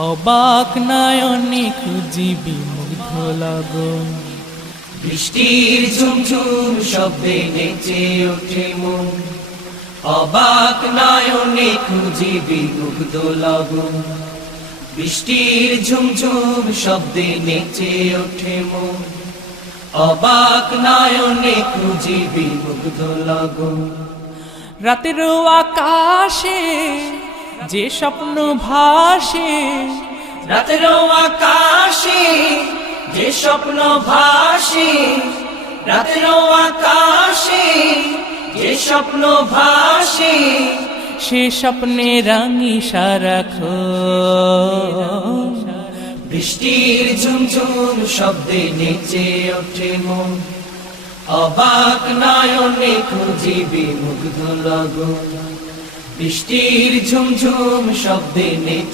অবাক নয়নে খুঁজিবি মুগ্ধ লগন। বৃষ্টির ঝুমঝুম শব্দে নেচে ওঠে মন, অবাক নয়নে খুঁজিবি মুগ্ধ লগন। বৃষ্টির ঝুমঝুম শব্দে নেচে ওঠে মন, অবাক নয়নে খুঁজিবি মুগ্ধ লগন। রাতের আকাশে যে স্বপ্ন ভাসে, রাতের আকাশে যে স্বপ্ন ভাসে, রাতের আকাশে যে স্বপ্ন ভাসে, সে স্বপ্নে রাঙি সারাক্ষণ। বৃষ্টির ঝুমঝুম শব্দে নেচে ওঠে মন, অবাক নয়নে খুঁজিবি মুগ্ধ লগন। বৃষ্টির ঝুমঝুম শব্দে নেচে